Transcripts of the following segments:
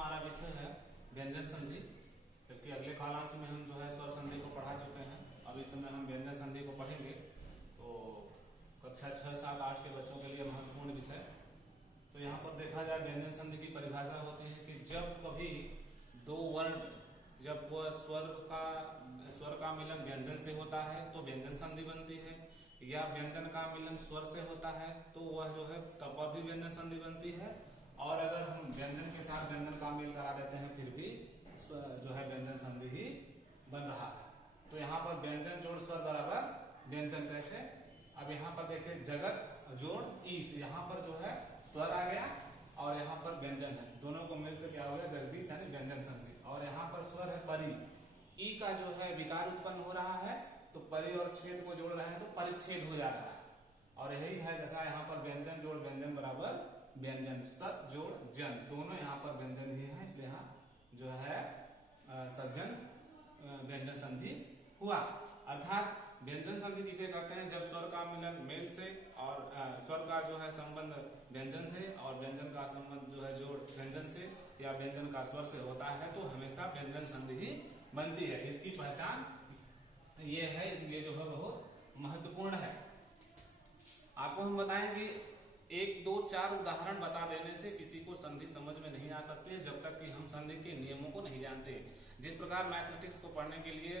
हमारा विषय है व्यंजन संधि, जबकि अगले कालांश में हम जो है स्वर संधि को पढ़ा चुके हैं। अब इस समय हम व्यंजन संधि को पढ़ेंगे। तो कक्षा 6, 7, 8 के बच्चों के लिए महत्वपूर्ण विषय। तो यहाँ पर देखा जाए व्यंजन संधि की परिभाषा होती है कि जब कभी दो वर्ण, जब वह स्वर का मिलन व्यंजन से होता है तो व्यंजन संधि बनती है, या व्यंजन का मिलन स्वर से होता है तो वह जो है तब पर भी व्यंजन संधि बनती है। और अगर हम व्यंजन के साथ व्यंजन का मेल करा देते हैं फिर भी जो है व्यंजन संधि ही बन रहा है। तो यहाँ पर व्यंजन जोड़ स्वर बराबर व्यंजन कैसे। अब यहाँ पर देखिए जगत जोड़ ईस, यहाँ पर जो है स्वर आ गया और यहाँ पर व्यंजन है, दोनों को मिल से क्या हो गया जगदीश यानी व्यंजन संधि। और यहाँ पर स्वर है परि, ई का जो है विकार उत्पन्न हो रहा है तो परि और छेद को जोड़ रहे हैं तो परिच्छेद हो जा रहा है। और यही है जैसा यहाँ पर व्यंजन जोड़ व्यंजन बराबर व्यंजन, सत जोड़ जन, दोनों यहाँ पर व्यंजन ही है, इसलिए यहाँ जो है सज्जन व्यंजन संधि हुआ। अर्थात व्यंजन संधि किसे कहते हैं, जब स्वर का मिलन मेल से और स्वर का जो है संबंध व्यंजन से और व्यंजन का संबंध जो है जोड़ व्यंजन से या व्यंजन का स्वर से होता है तो हमेशा व्यंजन संधि ही बनती है। इसकी पहचान ये है, इसलिए जो है बहुत महत्वपूर्ण है। आपको हम बताएं कि 1, 2, 4 उदाहरण बता देने से किसी को संधि समझ में नहीं आ सकती है जब तक कि हम संधि के नियमों को नहीं जानते। जिस प्रकार मैथमेटिक्स को पढ़ने के लिए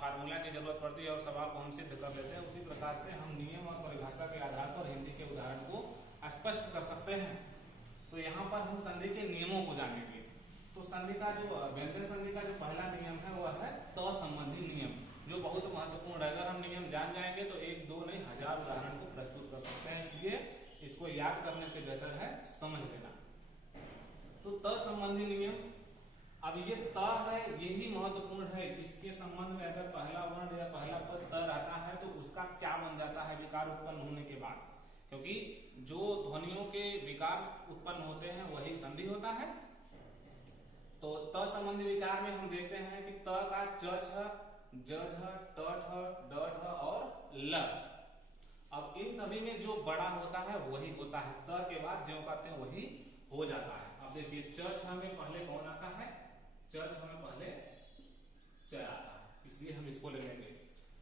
फार्मूला की जरूरत पड़ती है और सवाल को हम सिद्ध कर लेते हैं, उसी प्रकार से हम नियम और परिभाषा के आधार पर हिंदी के उदाहरण को स्पष्ट कर सकते हैं। तो यहाँ पर हम संधि के नियमों को जानेंगे। तो संधि का जो व्यंजन संधि का जो पहला नियम है वह है त संबंधी नियम, जो बहुत महत्वपूर्ण है। अगर हम नियम जान जाएंगे तो 1, 2 नहीं 1000 उदाहरण को प्रस्तुत कर सकते हैं, इसलिए इसको याद करने से बेहतर है समझ लेना। तो त संबंधी नियम, अब ये त है यही महत्वपूर्ण है। इसके संबंध में अगर पहला वर्ण या पहला पद त रहता है तो उसका क्या बन जाता है विकार उत्पन्न होने के बाद, क्योंकि जो ध्वनियों के विकार उत्पन्न होते हैं वही संधि होता है। तो त संबंधी विकार में हम देखते हैं कि त का च छ, ज झ, ट ठ, ड ढ और ल। अब इन सभी में जो बड़ा होता है वही होता है, त के बाद जो कहते हैं वही हो जाता है। अब देखिए च छ में पहले कौन आता है, च छ में पहले च आता है, इसलिए हम इसको ले लेंगे।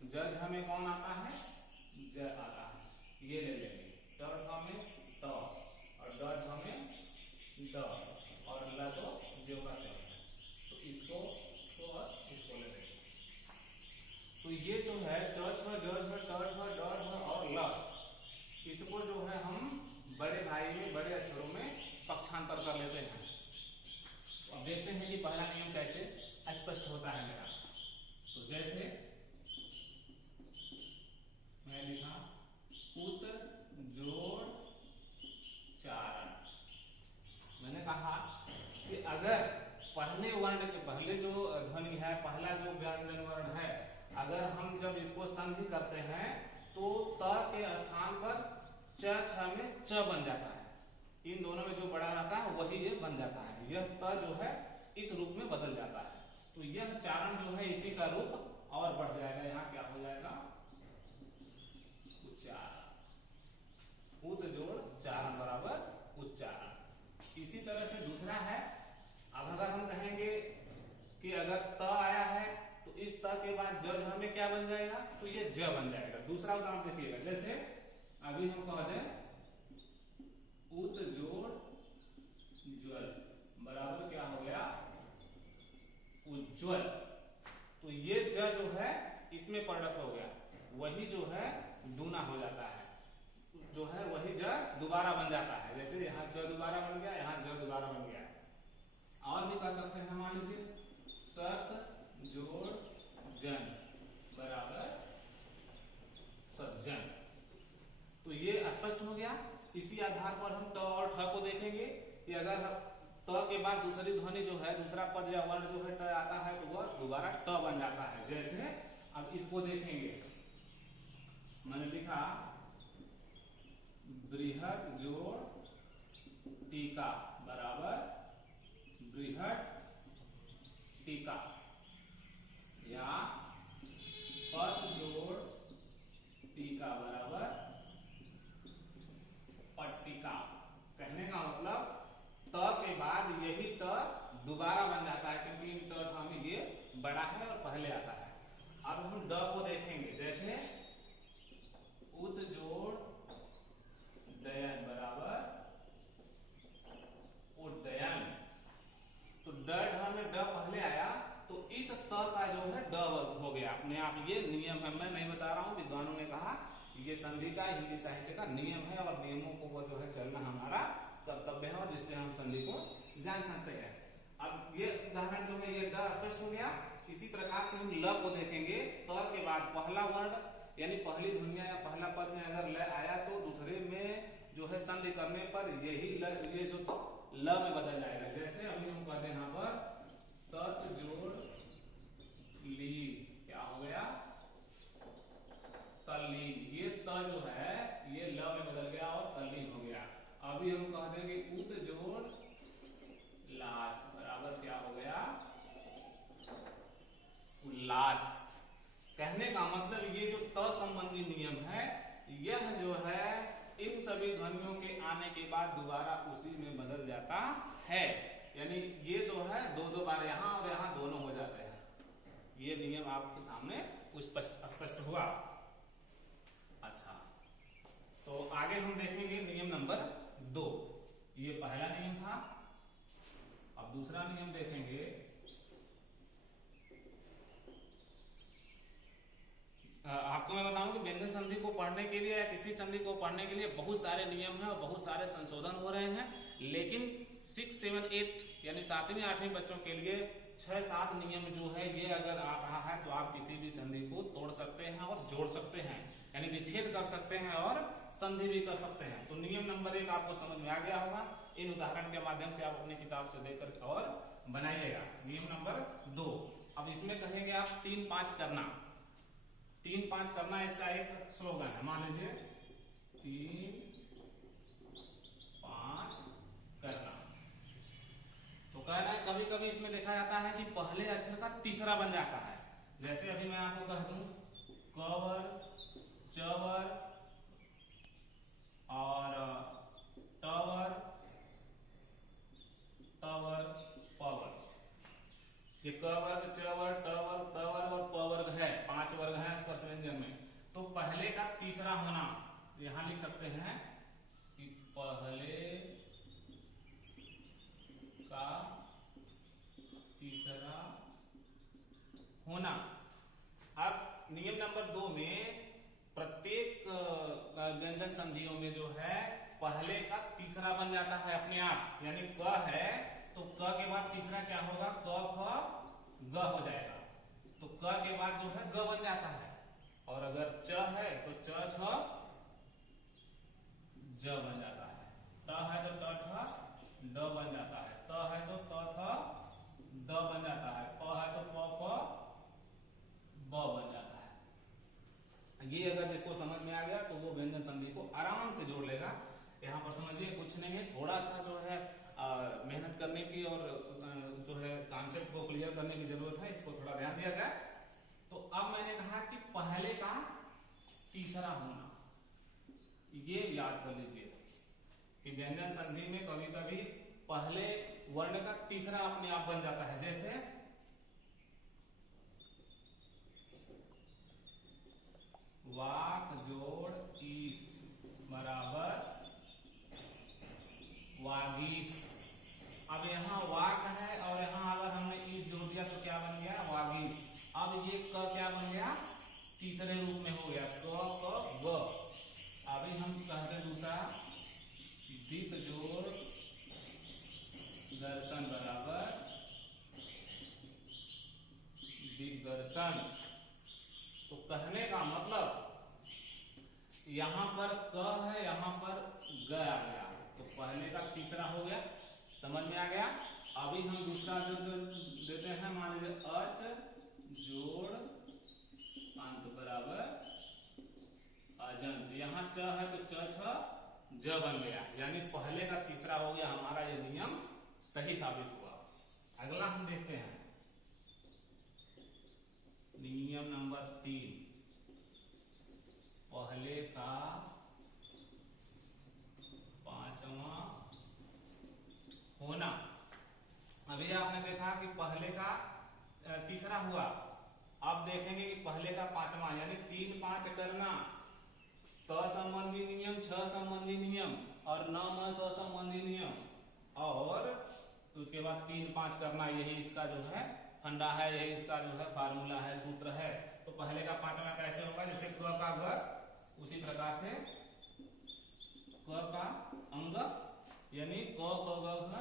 ज झ में कौन आता है, ज आता है, ये ले लेंगे। ट ठ में ट और ड ढ में ड और ल तो जो का है, तो इसको तो और इसको ले लेंगे। तो ये जो है च छ, ज झ, ट ठ, ड ढ और ल, इसको जो है हम बड़े भाई में बड़े अक्षरों में पक्षांतर कर लेते हैं। तो अब देखते हैं कि पहला नियम कैसे स्पष्ट होता है मेरा। तो जैसे मैं लिखा उत जोड़ चारण, मैंने कहा कि अगर पहले वर्ण के पहले जो ध्वनि है, पहला जो व्यंजन वर्ण है, अगर हम जब इसको संधि करते हैं तो त के स्थान पर च छ में च बन जाता है। इन दोनों में जो बड़ा रहता है वही ये बन जाता है। यह त जो है इस रूप में बदल जाता है। तो यह चारण जो है इसी का रूप और बढ़ जाएगा। यहाँ क्या हो जाएगा, उच्चारण। उत जोड़ चारण बराबर उच्चारण। इसी तरह से दूसरा है, अब अगर हम कहेंगे कि अगर त आया है तो इस त के बाद ज झ में क्या बन जाएगा, तो ये ज बन जाएगा। दूसरा उदाहरण देखिएगा, जैसे अभी हम कह दें उत जोड़ ज्वल बराबर क्या हो गया, उज्ज्वल। तो ये ज जो है इसमें परिणत हो गया, वही जो है दूना हो जाता है, जो है वही ज दोबारा बन जाता है। जैसे यहाँ ज दोबारा बन गया, यहाँ ज दोबारा बन गया। और भी कर सकते हैं, मान लीजिए सत जोड़ जन बराबर सज्जन। तो ये स्पष्ट हो गया। इसी आधार पर हम ट और ठ को देखेंगे कि अगर त के बाद दूसरी ध्वनि जो है, दूसरा पद या वर्ण जो है ट आता है तो वह दोबारा ट बन जाता है। जैसे अब इसको देखेंगे, मैंने लिखा बृहद जोड़ टीका बराबर बृहद टीका, या पद जोड़ टीका बराबर पट्टिका। कहने का मतलब त के बाद यही त ये संधि का हिंदी साहित्य का नियम है और नियमों को वो जो है चलना हमारा कर्तव्य है और जिससे हम संधि को जान सकते हैं। अब ये उदाहरण जो है ये द स्पष्ट हो गया। इसी प्रकार से हम ल को देखेंगे। त के बाद पहला वर्ण यानी पहली ध्वनिया या पहला पद में अगर ल आया तो दूसरे में जो है संधि करने पर यही ल ये जो ल में बदल जाएगा। जैसे अभी हम कहते हैं यहाँ पर तत् जोड़ ली, क्या हो गया तल्ली। ये त जो है ये ल में बदल गया और तल्ली हो गया। अभी हम कह देंगे उत जोड़ लास बराबर क्या हो गया उल्लास। कहने का मतलब ये जो त संबंधी नियम है यह जो है इन सभी ध्वनियों के आने के बाद दोबारा उसी में बदल जाता है। यानी ये तो है दो दो बार यहाँ और यहाँ दोनों हो जाते हैं। ये नियम आपके सामने स्पष्ट हुआ। अच्छा, तो आगे हम देखेंगे नियम नंबर 2। ये पहला नियम था। अब दूसरा नियम देखेंगे। आपको मैं बताऊं कि व्यंजन संधि को पढ़ने के लिए या किसी संधि को पढ़ने के लिए बहुत सारे नियम हैं और बहुत सारे संशोधन हो रहे हैं, लेकिन 6, 7, 8 यानी 7वीं 8वीं बच्चों के लिए 6-7 नियम जो है ये अगर आ रहा है तो आप किसी भी संधि को तोड़ सकते हैं और जोड़ सकते हैं, यानी विच्छेद कर सकते हैं और संधि भी कर सकते हैं। तो नियम नंबर 1 आपको समझ में आ गया होगा। इन उदाहरण के माध्यम से आप अपनी किताब से देखकर और बनाइएगा। नियम नंबर 2, अब इसमें कहेंगे आप 3-5 करना। 3-5 करना इसका एक स्लोगन है। मान लीजिए 3-5 करना। तो कह रहा है कभी कभी इसमें देखा जाता है कि पहले अक्षर का तीसरा बन जाता है। जैसे अभी मैं आपको कह दूं कवर, चवर और टवर, तवर, पवर। ये क वर्ग, च वर्ग, ट वर्ग, त वर्ग और प वर्ग है। 5 वर्ग हैं स्पर्श व्यंजन में। तो पहले का तीसरा होना, यहां लिख सकते हैं कि पहले का तीसरा होना। अब नियम नंबर 2 में प्रत्येक व्यंजन संधियों में जो है पहले का तीसरा बन जाता है अपने आप। यानी क है तो क के बाद तीसरा क्या होगा, क ख ग हो जाएगा। तो क के बाद जो है ग बन जाता है। और अगर च है तो च छ ज बन जाता है। त है तो त ठ ड बन जाता है। त है तो त थ द बन जाता है। प है तो प फ ब बन जाता है। ये अगर जिसको समझ में आ गया तो वो व्यंजन संधि को आराम से जोड़ लेगा। यहाँ पर समझिए कुछ नहीं है, थोड़ा सा जो है मेहनत करने की और जो है कॉन्सेप्ट को क्लियर करने की जरूरत है। इसको थोड़ा ध्यान दिया जाए। तो अब मैंने कहा कि पहले का तीसरा होना, ये याद कर लीजिए कि व्यंजन संधि में कभी कभी पहले वर्ण का तीसरा अपने आप बन जाता है। जैसे वाक जोड़ ईस बराबर वागीस। अब यहाँ वाक है और यहाँ अगर हमने ईस जोड़ दिया तो क्या बन गया, वागीस। अब ये क क्या बन गया, तीसरे रूप में हो गया, क क ग। अभी हम कहते दूसरा दीप जोड़ दर्शन बराबर दिग्दर्शन। तो कहने का मतलब यहाँ पर क है, यहाँ पर ग आ गया, तो पहले का तीसरा हो गया। समझ में आ गया। अभी हम दूसरा जो देते हैं, मान लीजिए अच जोड़ अंत बराबर अजंत। यहाँ च है तो च छ ज बन गया, यानी पहले का तीसरा हो गया। हमारा ये नियम सही साबित हुआ। अगला हम देखते हैं नियम नंबर 3, पहले का पांचवा होना। अभी आपने देखा कि पहले का तीसरा हुआ। अब देखेंगे कि पहले का पांचवा, यानी 3-5 करना। त संबंधी नियम, छ संबंधी नियम और न म स संबंधी नियम, और उसके बाद 3-5 करना। यही इसका जो है फंडा है, यही इसका जो है फार्मूला है, सूत्र है। तो पहले का पांचवा कैसे होगा, जैसे क का ग उसी प्रकार से क का अंग यानी क ख ग घ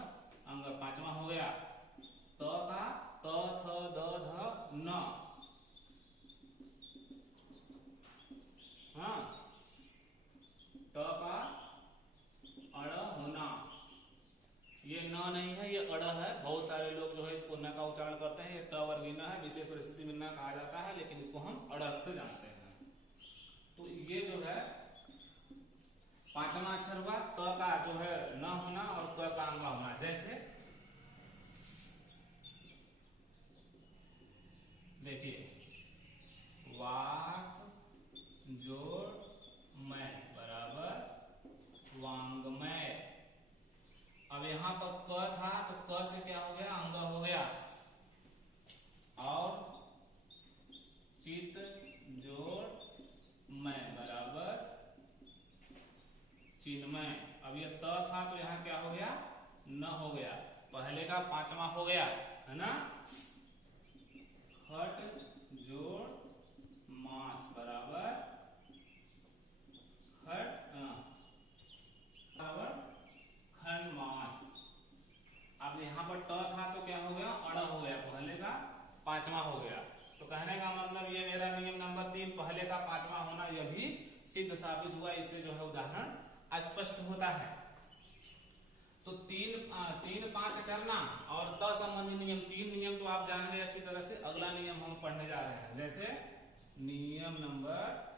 अंग पांचवा हो गया। त का त थ द ध न, हाँ, ट का अड़ होना, ये न नहीं है, ये अड़ है। बहुत सारे लोग जो है इसको न का उच्चारण करते हैं, ये ट वर्गीय न है, विशेष परिस्थिति में न कहा जाता है, लेकिन इसको हम अड़ से जानते हैं। तो ये जो है पांचवा अक्षर हुआ। क का जो है न होना और क का अंग होना। जैसे देखिए, वाक जोड़ मैं बराबर वांग्मय। अब यहाँ पर क था तो क से क्या हो गया, अंग हो गया। और चित जोड़ मैं बराबर चिन्मय। अब ये त था तो यहाँ क्या हो गया, न हो गया। पहले का पांचवा हो गया, है ना। खट जोड़ मास बराबर बराबर खंडमास। अब यहाँ पर ट था तो क्या हो गया, अड़ हो गया। पहले का पांचवा हो गया। तो कहने का मतलब ये मेरा नियम नंबर 3, पहले का पांचवा होना, यह भी सिद्ध साबित हुआ। इससे जो है उदाहरण स्पष्ट होता है। तो 3 5 करना और त संबंधी नियम, 3 नियम तो आप जान गए अच्छी तरह से। अगला नियम हम पढ़ने जा रहे हैं। जैसे नियम नंबर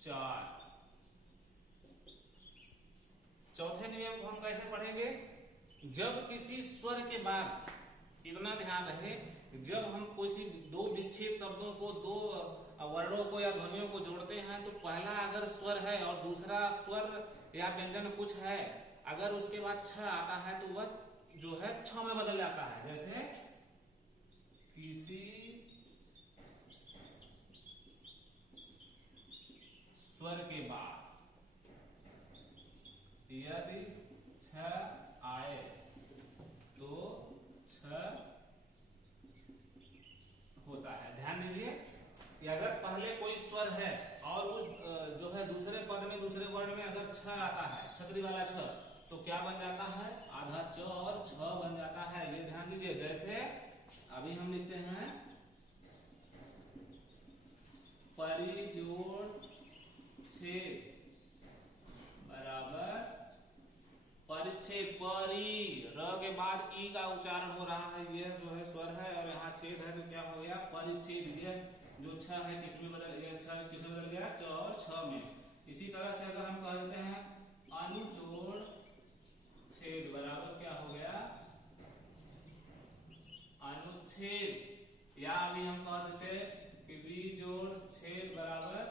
4, चौथे नियम को हम कैसे पढ़ेंगे। जब किसी स्वर के बाद, इतना ध्यान रहे, जब हम किसी दो विच्छेद शब्दों को, दो वर्णों को या ध्वनियों को जोड़ते हैं, तो पहला अगर स्वर है और दूसरा स्वर या व्यंजन कुछ है, अगर उसके बाद छ आता है तो वह जो है छ में बदल जाता है। जैसे किसी स्वर के बाद यदि छ आए तो छ होता है। ध्यान दीजिए, अगर पहले कोई स्वर है और उस जो है दूसरे पद में, दूसरे वर्ण में अगर छ आता है, छतरी वाला छ, तो क्या बन जाता है, आधा च और छ बन जाता है। ये ध्यान दीजिए। जैसे अभी हम लिखते हैं परिजोड़ छेद बराबर परिच्छेद। परी, र के बाद ई का उच्चारण हो रहा है, ये जो है स्वर है और यहाँ छेद है, तो क्या हो गया, परिच्छेद। ये जो छ है किसमें बदल गया, छ किसमें बदल गया, च और छ में। इसी तरह से अगर हम कह देते हैं अनुजोड़ छेद बराबर क्या हो गया, अनुच्छेद। या अभी हम कह देते कि विजोड़ छेद बराबर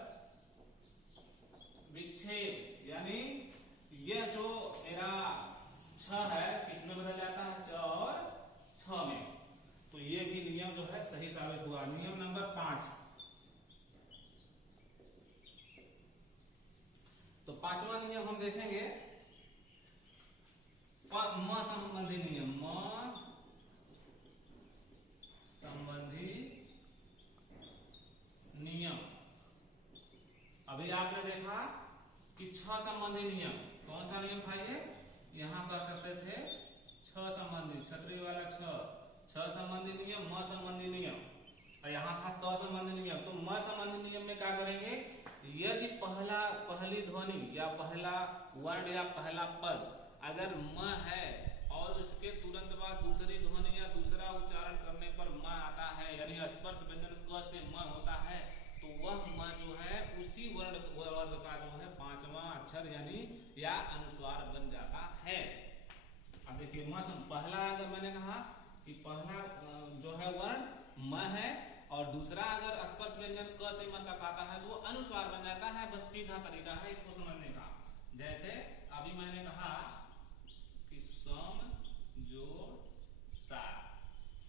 विच्छेद। यानी यह जो मेरा छ है किसमें बदल जाता है, च और छ में। तो ये भी नियम जो है सही साबित हुआ। नियम नंबर 5, तो पांचवा नियम हम देखेंगे म संबंधी नियम। म संबंधी नियम। अभी आपने देखा कि छ संबंधी नियम, कौन सा नियम था ये, यहां कर सकते थे छ संबंधी, छतरी वाला छ संबंधी नियम, म संबंधी नियम, और यहाँ था त संबंधी नियम। तो म संबंधी नियम में क्या करेंगे, यदि पहली ध्वनि या पहला वर्ण या पहला पद अगर म है और उसके तुरंत बाद दूसरी ध्वनि या दूसरा उच्चारण करने पर म आता है, यानी स्पर्श व्यंजन क से म होता है, तो वह म जो है उसी वर्ग का जो है पांचवा अक्षर यानी या अनुस्वार बन जाता है। अब देखिए पहला, अगर मैंने कहा कि पहला जो है वर्ण म है और दूसरा अगर स्पर्श व्यंजन क से म तक आता है तो वो अनुस्वार बन जाता है। बस सीधा तरीका है इसको समझने का। जैसे अभी मैंने कहा कि सम जोड़ सार,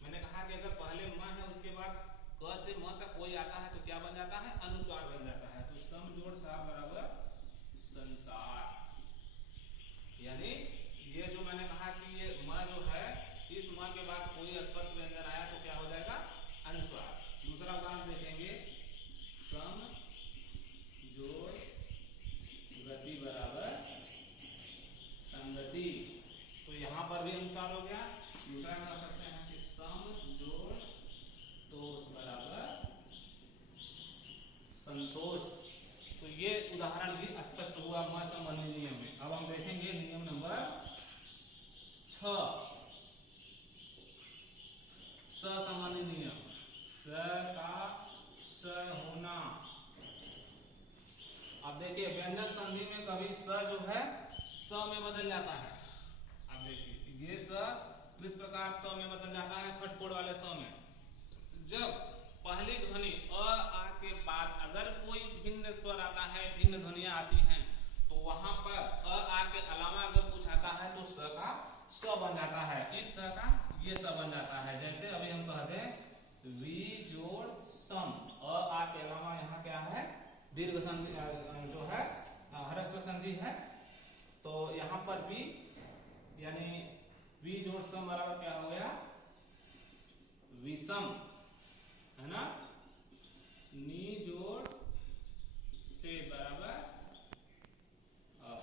मैंने कहा कि अगर पहले म है उसके बाद क से म तक कोई आता है तो क्या बन जाता है, अनुस्वार बन जाता है। तो सम जोड़ सार बराबर संसार। यानी ये जो मैंने कहा कि ये म जो है, इस म के बाद कोई स्पर्श व्यंजन आया तो क्या हो जाएगा, अनुस्वार। दूसरा उदाहरण देखेंगे, सम पर भी अनुसार हो गया। दूसरा में रख सकते हैं कि सम जोड़ तोष बराबर संतोष। तो ये उदाहरण भी स्पष्ट हुआ असंबंधी नियम में। अब हम देखेंगे नियम नंबर 6, संबंधी नियम। स का स होना। अब देखिए व्यंजन संधि में कभी स जो है स में बदल जाता है। अब देखिए ये स किस प्रकार स में बदल जाता है, खटकोड़ वाले स में। जब पहली ध्वनि अ आ के बाद अगर कोई भिन्न स्वर आता है, भिन्न ध्वनियां आती हैं, तो वहां पर अ आ के अलावा अगर कुछ आता है तो स का स बन जाता है। इस स का ये स बन जाता है। जैसे अभी हम कहते हैं वी जोड़ सम, अ आ के अलावा यहाँ क्या है, दीर्घ संधि जो है ह्रस्व संधि है। तो यहाँ पर भी यानी वी जोड़ सम बराबर क्या हो गया, विषम, है ना। नी जोड़ से बराबर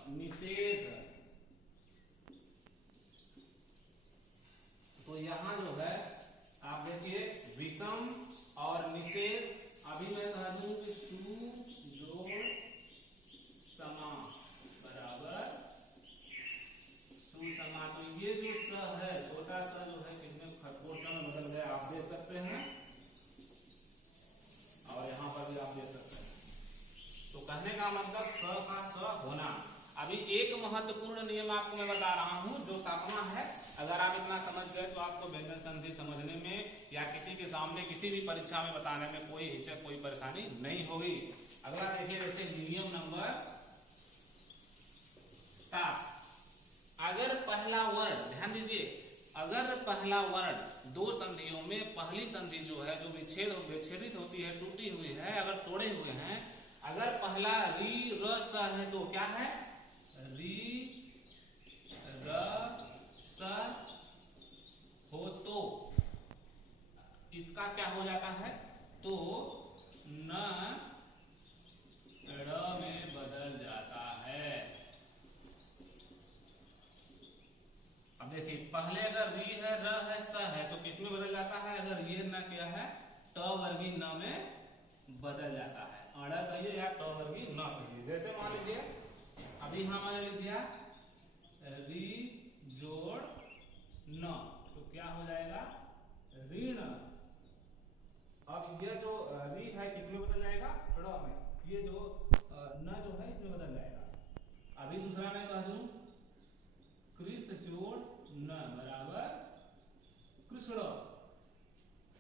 निषेध। तो यहां जो है आप देखिए विषम और निषेध। अभी मैं कह दूं कि सु जोड़ समा बराबर सुसमा। तो ये जो स है, छोटा सा जो है कितने खटकोड़ में बदल गया आप देख सकते हैं, और यहाँ पर भी आप देख सकते हैं। तो कहने का मतलब स का स होना। अभी एक महत्वपूर्ण नियम आपको मैं बता रहा हूं जो सातवां है। अगर आप इतना समझ गए तो आपको व्यंजन संधि समझने में या किसी के सामने किसी भी परीक्षा में बताने में कोई हिचक, कोई परेशानी नहीं होगी। अगला देखिए जैसे नियम नंबर 7। अगर पहला वर्ण, ध्यान दीजिए, अगर पहला वर्ण दो संधियों में पहली संधि जो है जो विच्छेदित होती है, टूटी हुई है, अगर तोड़े हुए हैं, अगर पहला री र स है तो क्या है, री र स हो तो इसका क्या हो जाता है, तो न ड़ में बदल जाता है। अब देखिए पहले अगर री है, र है, स है तो किसमें बदल जाता है, अगर ये न क्या है ट वर्गी न में बदल जाता है। अड़ कहिए या ट वर्गी न कहिए। जैसे मान लीजिए अभी हमारे लिख दिया री जोड़ न, तो क्या हो जाएगा ऋण। अब ये जो री है किसमें बदल जाएगा, ड़ में। ये जो न जो है इसमें बदल जाएगा। अभी दूसरा मैं कह दूं कृष जोड़ न बराबर कृष्ण,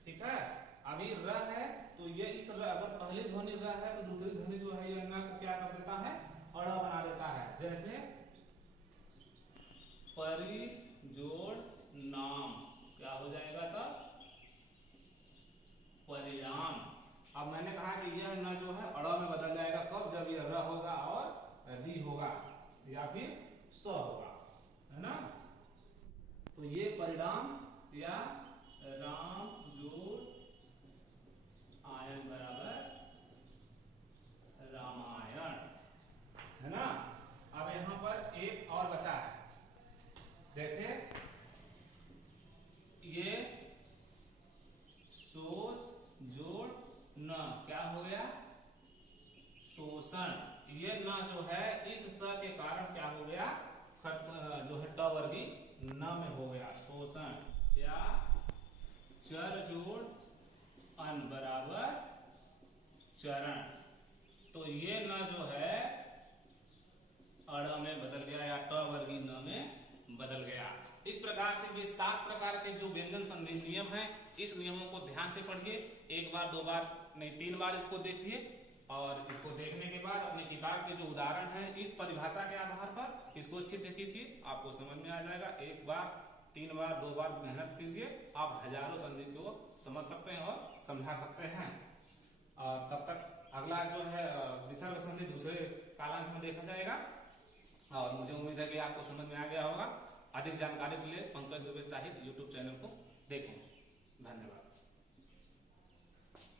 ठीक है। अभी र है तो ये इस र, अगर पहली ध्वनि र है तो दूसरी ध्वनि जो है ये न को क्या कर देता है, अड़ बना देता है। जैसे परि जोड़ नाम, क्या हो जाएगा तब परिणाम। अब मैंने कहा कि यह न जो है अड़ में बदल जाएगा, कब, जब यह र होगा और री होगा या फिर स होगा, है ना। तो ये परिणाम या राम जोड़ आयन बराबर रामायण, है ना। अब यहां पर एक और बचा है, जैसे ये सोस जोड़ न, क्या हो गया शोषण। ये न जो है इस स के कारण क्या हो गया, जो है ट वर्गी न में हो गया शोषण। या चर जोड़ अन बराबर चरण, तो ये न जो है अड़ में बदल गया या ट वर्गी न में बदल गया। इस प्रकार से ये 7 प्रकार के जो व्यंजन संधि नियम हैं, इस नियमों को ध्यान से पढ़िए। एक बार, 2 बार नहीं, 3 बार इसको देखिए, और इसको देखने के बाद अपनी किताब के जो उदाहरण हैं इस परिभाषा के आधार पर इसको सिद्ध कीजिए, आपको समझ में आ जाएगा। 1 बार, 3 बार, 2 बार मेहनत कीजिए, आप हजारों संधि को समझ सकते हैं और समझा सकते हैं। और तब तक अगला जो है विसर्ग संधि दूसरे कालांश में देखा जाएगा। और मुझे उम्मीद है कि आपको समझ में आ गया होगा। अधिक जानकारी के लिए पंकज दुबे साहित्य यूट्यूब चैनल को देखें। धन्यवाद।